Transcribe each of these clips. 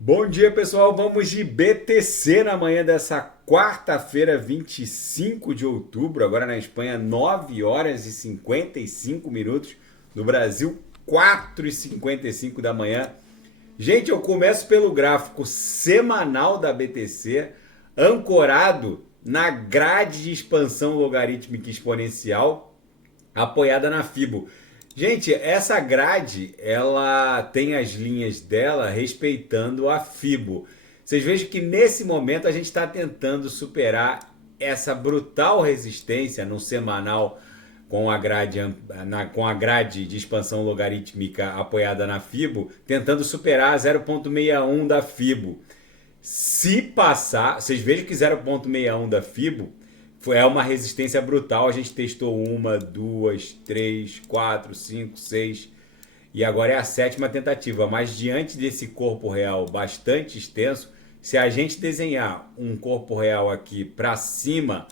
Bom dia, pessoal. Vamos de BTC na manhã dessa quarta-feira, 25 de outubro. Agora na Espanha, 9 horas e 55 minutos. No Brasil, 4h55 da manhã. Gente, eu começo pelo gráfico semanal da BTC, ancorado na grade de expansão logarítmica exponencial, apoiada na Fibo. Gente, essa grade, ela tem as linhas dela respeitando a Fibo. Vocês vejam que nesse momento a gente está tentando superar essa brutal resistência no semanal com a grade de expansão logarítmica apoiada na Fibo, tentando superar a 0,61 da Fibo. Se passar, vocês vejam que 0,61 da Fibo é uma resistência brutal. A gente testou uma, duas, três, quatro, cinco, seis e agora é a sétima tentativa. Mas diante desse corpo real bastante extenso, se a gente desenhar um corpo real aqui para cima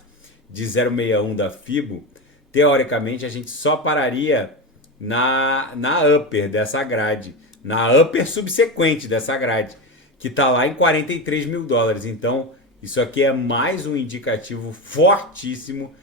de 0,61 da Fibo, teoricamente a gente só pararia na upper dessa grade, na upper subsequente dessa grade, que está lá em 43 mil dólares. Então, isso aqui é mais um indicativo fortíssimo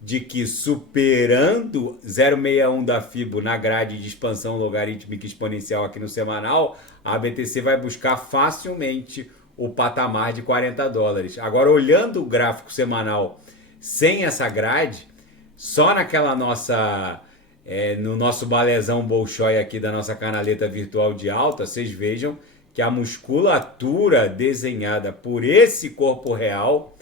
de que, superando 0,61 da Fibo na grade de expansão logarítmica exponencial aqui no semanal, a BTC vai buscar facilmente o patamar de 40 dólares. Agora, olhando o gráfico semanal sem essa grade, só naquela no nosso balezão Bolshoi aqui da nossa canaleta virtual de alta, vocês vejam que a musculatura desenhada por esse corpo real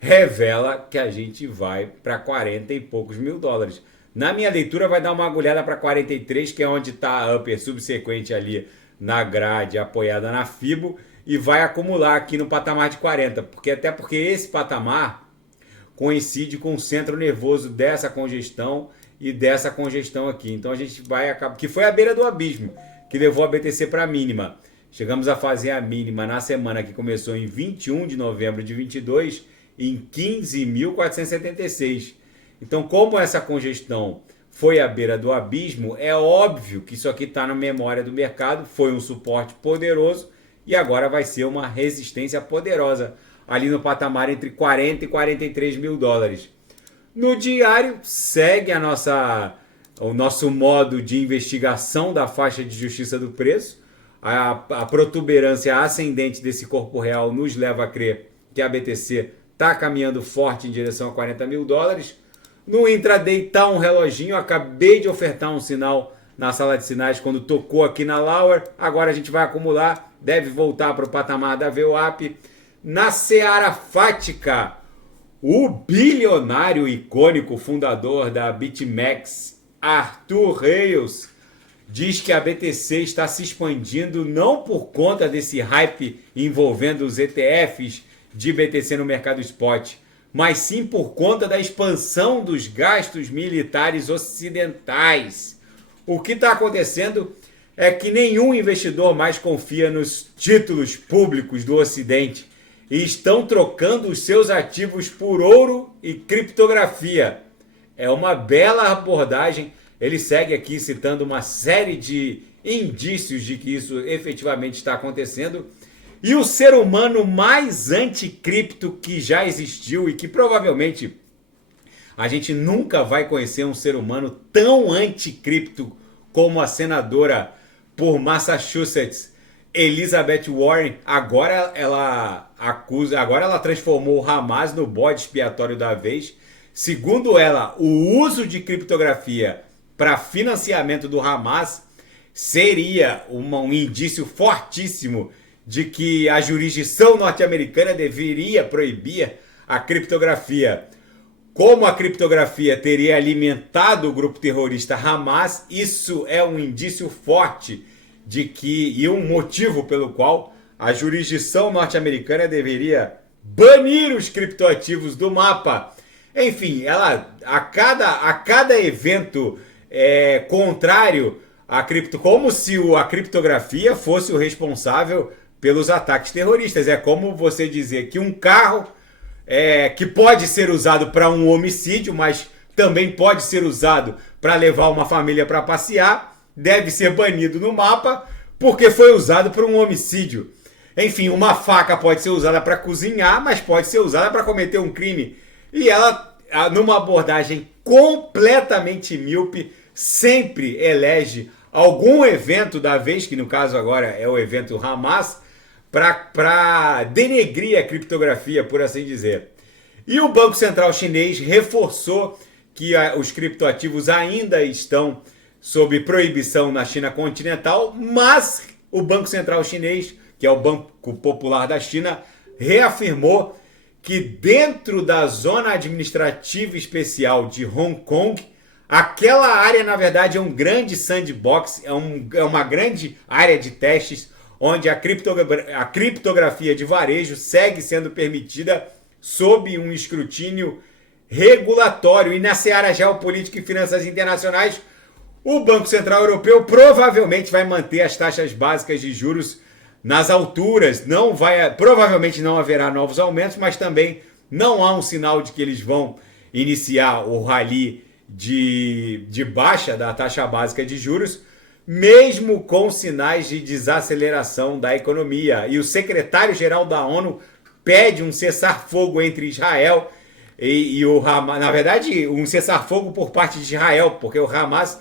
revela que a gente vai para 40 e poucos mil dólares. Na minha leitura vai dar uma agulhada para 43, que é onde está a upper subsequente ali na grade apoiada na Fibo, e vai acumular aqui no patamar de 40, até porque esse patamar coincide com o centro nervoso dessa congestão e dessa congestão aqui. Então a gente vai acabar, que foi a beira do abismo, que levou a BTC para a mínima. Chegamos a fazer a mínima na semana que começou em 21 de novembro de 22 em 15.476. Então, como essa congestão foi à beira do abismo, é óbvio que isso aqui está na memória do mercado, foi um suporte poderoso e agora vai ser uma resistência poderosa ali no patamar entre 40 e 43 mil dólares. No diário, segue o nosso modo de investigação da faixa de justiça do preço. A protuberância ascendente desse corpo real nos leva a crer que a BTC está caminhando forte em direção a 40 mil dólares. No intraday está um reloginho, acabei de ofertar um sinal na sala de sinais quando tocou aqui na Lauer. Agora a gente vai acumular, deve voltar para o patamar da VWAP. Na seara fática, o bilionário icônico fundador da BitMEX, Arthur Reis, diz que a BTC está se expandindo não por conta desse hype envolvendo os ETFs de BTC no mercado spot, mas sim por conta da expansão dos gastos militares ocidentais. O que está acontecendo é que nenhum investidor mais confia nos títulos públicos do Ocidente e estão trocando os seus ativos por ouro e criptografia. É uma bela abordagem. Ele segue aqui citando uma série de indícios de que isso efetivamente está acontecendo. E o ser humano mais anticripto que já existiu e que provavelmente a gente nunca vai conhecer um ser humano tão anticripto como a senadora por Massachusetts, Elizabeth Warren. Agora ela transformou o Hamas no bode expiatório da vez. Segundo ela, o uso de criptografia para financiamento do Hamas seria um indício fortíssimo de que a jurisdição norte-americana deveria proibir a criptografia. Como a criptografia teria alimentado o grupo terrorista Hamas, isso é um indício forte de que, e um motivo pelo qual a jurisdição norte-americana deveria banir os criptoativos do mapa. Enfim, a cada evento contrário à como se a criptografia fosse o responsável pelos ataques terroristas. É como você dizer que um carro que pode ser usado para um homicídio, mas também pode ser usado para levar uma família para passear, deve ser banido no mapa porque foi usado para um homicídio. Enfim, uma faca pode ser usada para cozinhar, mas pode ser usada para cometer um crime. E ela, numa abordagem completamente míope, sempre elege algum evento da vez, que no caso agora é o evento Hamas, para denegrir a criptografia, por assim dizer. E o Banco Central Chinês reforçou que os criptoativos ainda estão sob proibição na China continental, mas o Banco Central Chinês, que é o Banco Popular da China, reafirmou que dentro da zona administrativa especial de Hong Kong, aquela área, na verdade, é um grande sandbox, é uma grande área de testes, onde a criptografia de varejo segue sendo permitida sob um escrutínio regulatório. E na seara geopolítica e finanças internacionais, o Banco Central Europeu provavelmente vai manter as taxas básicas de juros nas alturas. Provavelmente não haverá novos aumentos, mas também não há um sinal de que eles vão iniciar o rally de baixa da taxa básica de juros, mesmo com sinais de desaceleração da economia. E o secretário-geral da ONU pede um cessar-fogo entre Israel e o Hamas. Na verdade, um cessar-fogo por parte de Israel, porque o Hamas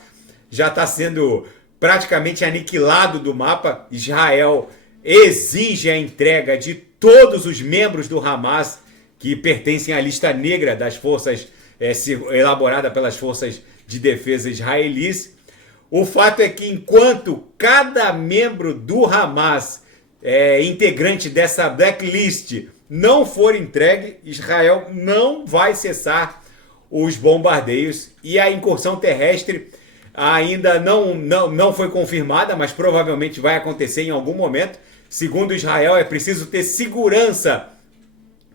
já está sendo praticamente aniquilado do mapa. Israel exige a entrega de todos os membros do Hamas que pertencem à lista negra das forças elaborada pelas forças de defesa israelis. O fato é que enquanto cada membro do Hamas, integrante dessa blacklist, não for entregue, Israel não vai cessar os bombardeios e a incursão terrestre ainda não foi confirmada, mas provavelmente vai acontecer em algum momento. Segundo Israel, é preciso ter segurança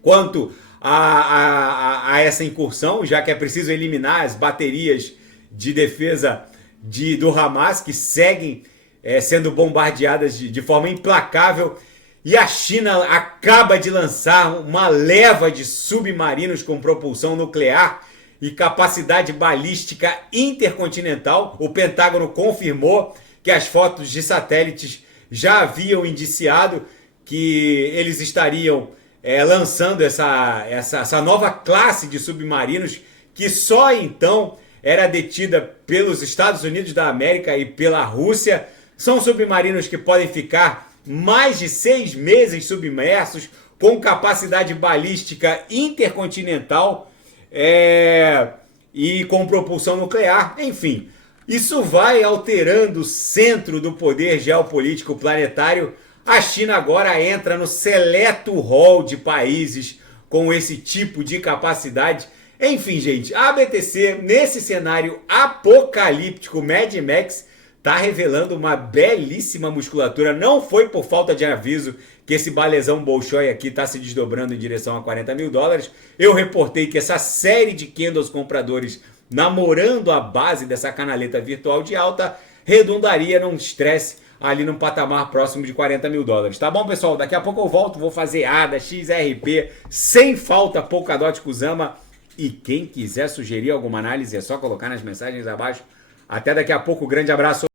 quanto a essa incursão, já que é preciso eliminar as baterias de defesa do Hamas, que seguem sendo bombardeadas de forma implacável. E a China acaba de lançar uma leva de submarinos com propulsão nuclear e capacidade balística intercontinental. O Pentágono confirmou que as fotos de satélites já haviam indiciado que eles estariam lançando essa nova classe de submarinos, que só então era detida pelos Estados Unidos da América e pela Rússia. São submarinos que podem ficar mais de 6 meses submersos, com capacidade balística intercontinental e com propulsão nuclear. Enfim, isso vai alterando o centro do poder geopolítico planetário. A China agora entra no seleto hall de países com esse tipo de capacidade. Enfim, gente, a BTC, nesse cenário apocalíptico Mad Max, está revelando uma belíssima musculatura. Não foi por falta de aviso que esse balezão Bolshoi aqui está se desdobrando em direção a $40 mil. Eu reportei que essa série de candles compradores namorando a base dessa canaleta virtual de alta redundaria num estresse ali num patamar próximo de $40 mil. Tá bom, pessoal? Daqui a pouco eu volto, vou fazer ADA, XRP, sem falta, Polkadot Kusama. E quem quiser sugerir alguma análise é só colocar nas mensagens abaixo. Até daqui a pouco, grande abraço.